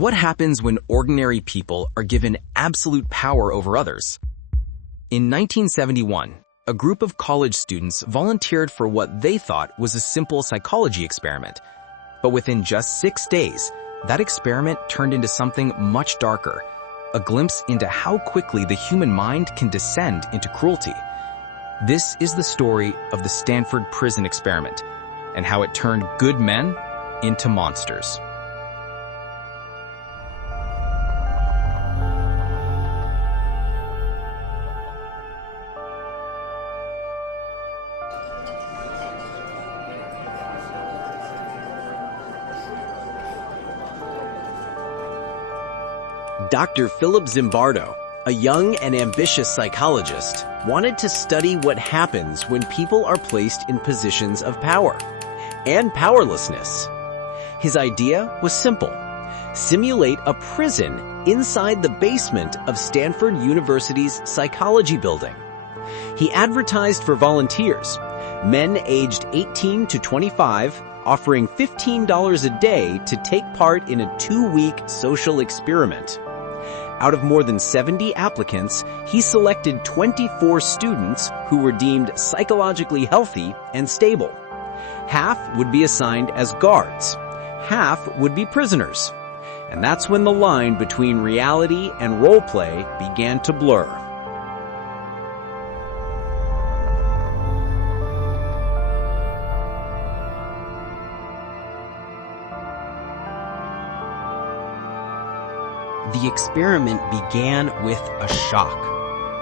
What happens when ordinary people are given absolute power over others? In 1971, a group of college students volunteered for what they thought was a simple psychology experiment. But within just 6 days, that experiment turned into something much darker, a glimpse into how quickly the human mind can descend into cruelty. This is the story of the Stanford Prison Experiment and how it turned good men into monsters. Dr. Philip Zimbardo, a young and ambitious psychologist, wanted to study what happens when people are placed in positions of power and powerlessness. His idea was simple: simulate a prison inside the basement of Stanford University's psychology building. He advertised for volunteers, men aged 18 to 25, offering $15 a day to take part in a 2-week social experiment. Out of more than 70 applicants, he selected 24 students who were deemed psychologically healthy and stable. Half would be assigned as guards, half would be prisoners. And that's when the line between reality and role play began to blur. The experiment began with a shock.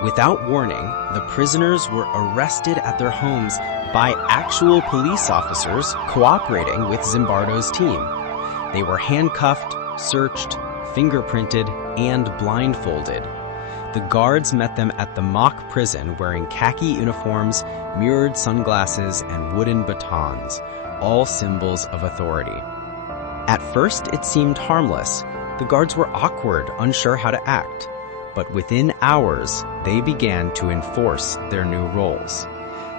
Without warning, the prisoners were arrested at their homes by actual police officers cooperating with Zimbardo's team. They were handcuffed, searched, fingerprinted, and blindfolded. The guards met them at the mock prison wearing khaki uniforms, mirrored sunglasses, and wooden batons, all symbols of authority. At first, it seemed harmless. The guards were awkward, unsure how to act. But within hours, they began to enforce their new roles.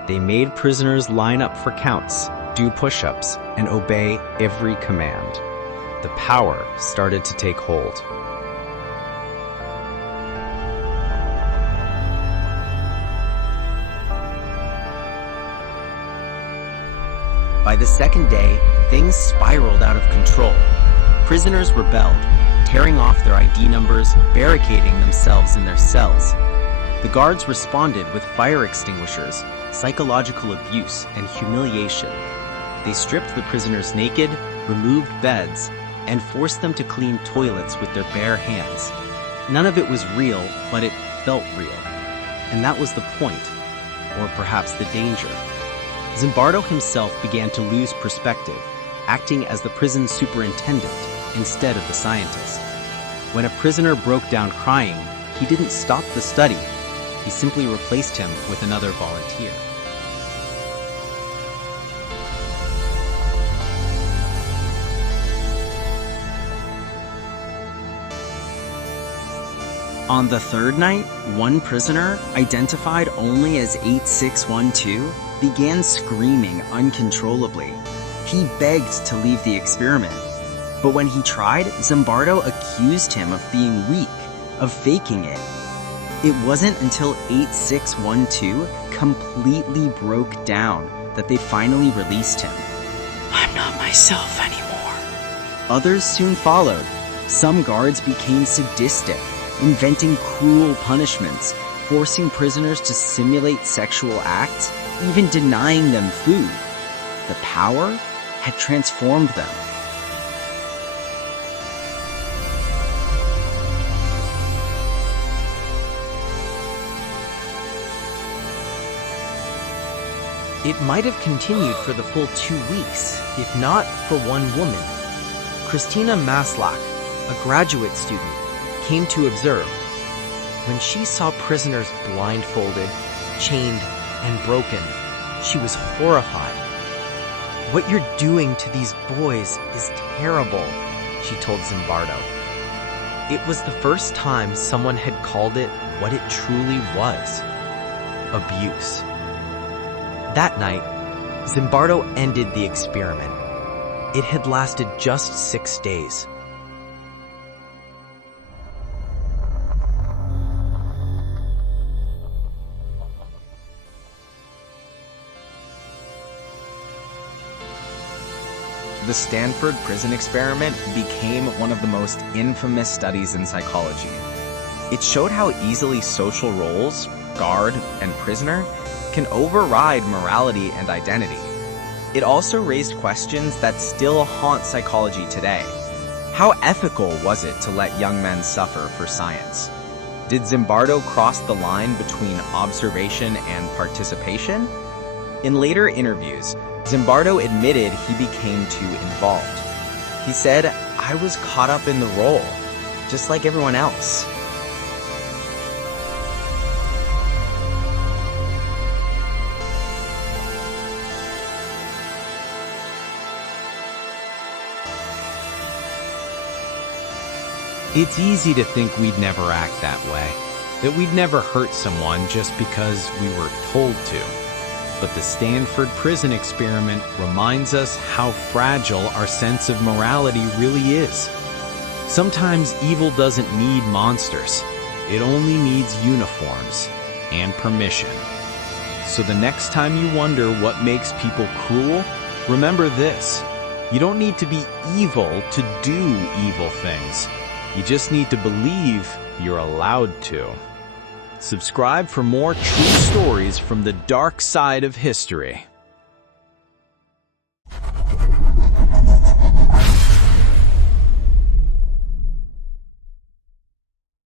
They made prisoners line up for counts, do push-ups, and obey every command. The power started to take hold. By the second day, things spiraled out of control. Prisoners rebelled, tearing off their ID numbers, barricading themselves in their cells. The guards responded with fire extinguishers, psychological abuse, and humiliation. They stripped the prisoners naked, removed beds, and forced them to clean toilets with their bare hands. None of it was real, but it felt real. And that was the point, or perhaps the danger. Zimbardo himself began to lose perspective, acting as the prison superintendent instead of the scientist. When a prisoner broke down crying, he didn't stop the study. He simply replaced him with another volunteer. On the third night, one prisoner, identified only as 8612, began screaming uncontrollably. He begged to leave the experiment. But when he tried, Zimbardo accused him of being weak, of faking it. It wasn't until 8612 completely broke down that they finally released him. I'm not myself anymore. Others soon followed. Some guards became sadistic, inventing cruel punishments, forcing prisoners to simulate sexual acts, even denying them food. The power had transformed them. It might have continued for the full 2 weeks, if not for one woman. Christina Maslach, a graduate student, came to observe. When she saw prisoners blindfolded, chained, and broken, she was horrified. "What you're doing to these boys is terrible," she told Zimbardo. It was the first time someone had called it what it truly was: abuse. That night, Zimbardo ended the experiment. It had lasted just 6 days. the Stanford Prison Experiment became one of the most infamous studies in psychology. It showed how easily social roles, guard and prisoner, can override morality and identity. It also raised questions that still haunt psychology today. How ethical was it to let young men suffer for science? Did Zimbardo cross the line between observation and participation? In later interviews, Zimbardo admitted he became too involved. He said, "I was caught up in the role, just like everyone else." It's easy to think we'd never act that way, that we'd never hurt someone just because we were told to. But the Stanford Prison Experiment reminds us how fragile our sense of morality really is. Sometimes evil doesn't need monsters. It only needs uniforms and permission. So the next time you wonder what makes people cruel, remember this: you don't need to be evil to do evil things. You just need to believe you're allowed to. Subscribe for more true stories from the dark side of history.